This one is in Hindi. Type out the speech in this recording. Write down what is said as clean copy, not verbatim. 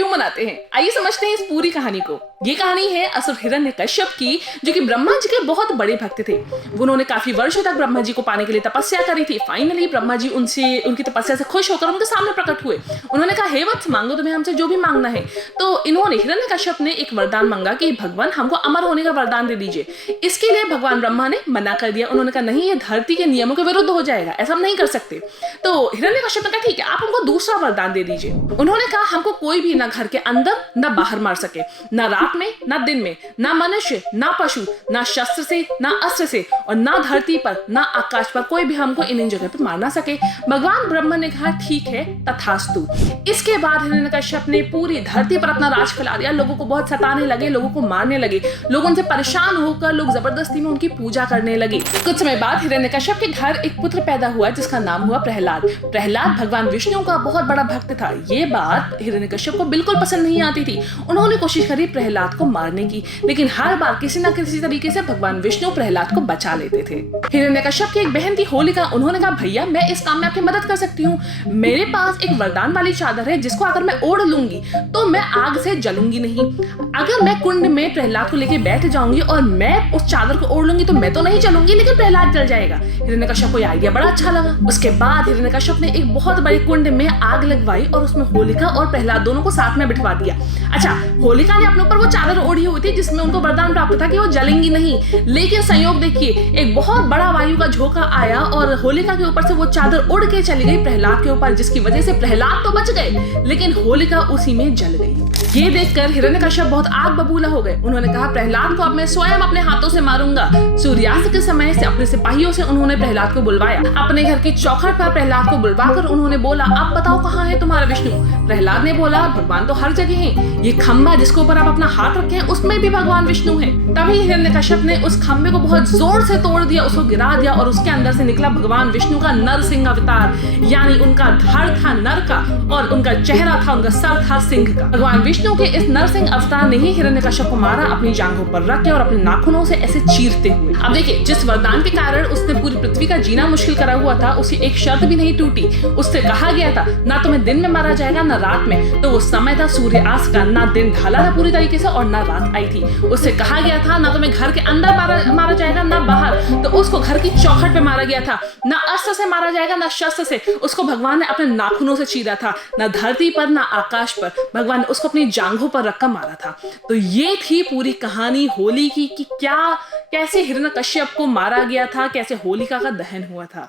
क्यों मनाते हैं, आइए समझते हैं इस पूरी कहानी को। ये कहानी है असुर हिरण्यकश्यप की, जो कि ब्रह्मा जी के बहुत बड़े भक्त थे। उन्होंने काफी वर्षों तक ब्रह्मा जी को पाने के लिए तपस्या करी थी। फाइनली ब्रह्मा जी उनकी तपस्या से खुश होकर उनके सामने प्रकट हुए। उन्होंने कहा, हे वत्स, मांगो तुम्हें हमसे जो भी मांगना है। तो इन्होंने, हिरण्यकश्यप ने एक वरदान मांगा कि भगवान हमको अमर होने का वरदान दे दीजिए। इसके लिए भगवान ब्रह्मा ने मना कर दिया। उन्होंने कहा, नहीं, ये धरती के नियमों के विरुद्ध हो जाएगा, ऐसा हम नहीं कर सकते। तो हिरण्यकश्यप ने कहा, ठीक है, आप हमको दूसरा वरदान दे दीजिए। उन्होंने कहा, हमको कोई भी ना घर के अंदर ना बाहर मार सके, ना रात में ना दिन में, ना मनुष्य ना पशु, ना शस्त्र से ना अस्त्र से, और ना धरती पर ना आकाश पर कोई भी हमको इन जगह पर मार ना सके। भगवान ब्रह्मा ने कहा, ठीक है, तथास्तु। इसके बाद हिरण्यकश्यप ने पूरी धरती पर अपना राज फैला दिया। लोगों को बहुत सताने लगे, लोगों को मारने लगे। लोग उनसे परेशान होकर लोग जबरदस्ती में उनकी पूजा करने लगे। कुछ समय बाद हिरण्यकश्यप के घर एक पुत्र पैदा हुआ जिसका नाम हुआ प्रहलाद। प्रहलाद भगवान विष्णु का बहुत बड़ा भक्त था। ये बात हिरण्यकश्यप को बिल्कुल पसंद नहीं आती थी। उन्होंने कोशिश करी प्रहलाद को मारने की, लेकिन हर बार किसी न किसी तरीके से भगवान विष्णु प्रहलाद को बचा लेते थे। हिरण्यकश्यप की एक बहन थी होलिका। उन्होंने कहा, भैया, मैं इस काम में आपकी मदद कर सकती हूँ। मेरे पास एक वरदान वाली चादर है जिसको अगर मैं ओढ़ लूंगी तो मैं आग से जलूंगी नहीं। अगर मैं कुंड में प्रहलाद को लेके बैठ जाऊंगी और मैं उस चादर को ओढ़ लूंगी तो मैं तो नहीं जलूंगी, लेकिन प्रहलाद जल जाएगा। हिरण्यकश्यप को यह आइडिया बड़ा अच्छा लगा। उसके बाद हिरण्यकश्यप ने एक बहुत बड़े कुंड में आग लगवाई और उसमें होलिका और प्रहलाद दोनों को साथ में बिठवा दिया। अच्छा, होलिका ने अपने ऊपर वो चादर ओढ़ी हुई थी जिसमें उनको वरदान प्राप्त था कि वो जलेंगी नहीं, लेकिन संयोग देखिए, एक बहुत बड़ा वायु का झोंका आया और होलिका के ऊपर से वो चादर उड़ के चली गई प्रहलाद के ऊपर, जिसकी वजह से प्रहलाद तो बच गए लेकिन होलिका उसी में जल गई। ये देखकर हिरण्यकश्यप बहुत आग बबूला हो गए। उन्होंने कहा, प्रहलाद को अब मैं स्वयं अपने हाथों से मारूंगा। सूर्यास्त के समय से अपने सिपाहियों से उन्होंने प्रहलाद को बुलवाया। अपने घर की चौखट पर प्रहलाद को बुलवाकर उन्होंने बोला, अब बताओ कहाँ है तुम्हारा विष्णु। प्रहलाद ने बोला, भगवान तो हर जगह है। ये खंबा जिसके ऊपर आप अपना हाथ रखे हैं उसमें भी भगवान विष्णु है। तभी हिरण्यकश्यप ने उस खंबे को बहुत जोर से तोड़ दिया, उसको गिरा दिया और उसके अंदर से निकला भगवान विष्णु का नरसिंह अवतार। यानी उनका धड़ था नर का और उनका चेहरा था, उनका सर था सिंह का। भगवान विष्णु के इस नरसिंह अवतार ने ही हिरण्यकश्यप को मारा, अपनी जांघों पर रख के और अपने नाखूनों से ऐसे चीरते हुए। अब देखिए, जिस वरदान के कारण उसने पूरी पृथ्वी का जीना मुश्किल करा हुआ था, उसकी एक शर्त भी नहीं टूटी। उससे कहा गया था, ना तुम्हें दिन में मारा जाएगा ना रात में। तो वो समय था सूर्यास्त का, ना दिन ढला था पूरी तरीके से और ना रात आई थी। उससे कहा गया था, ना तुम्हें घर के अंदर मारा जाएगा ना बाहर। तो उसको घर की चौखट पे मारा गया था। ना अस्त्र से मारा जाएगा ना शस्त्र से। उसको भगवान ने अपने नाखूनों से चीरा था। ना धरती पर ना आकाश पर। भगवान ने उसको अपनी जांघों पर रखकर मारा था। तो ये थी पूरी कहानी होली की कि कैसे हिरण्यकश्यप को मारा गया था, कैसे होलिका का दहन हुआ था।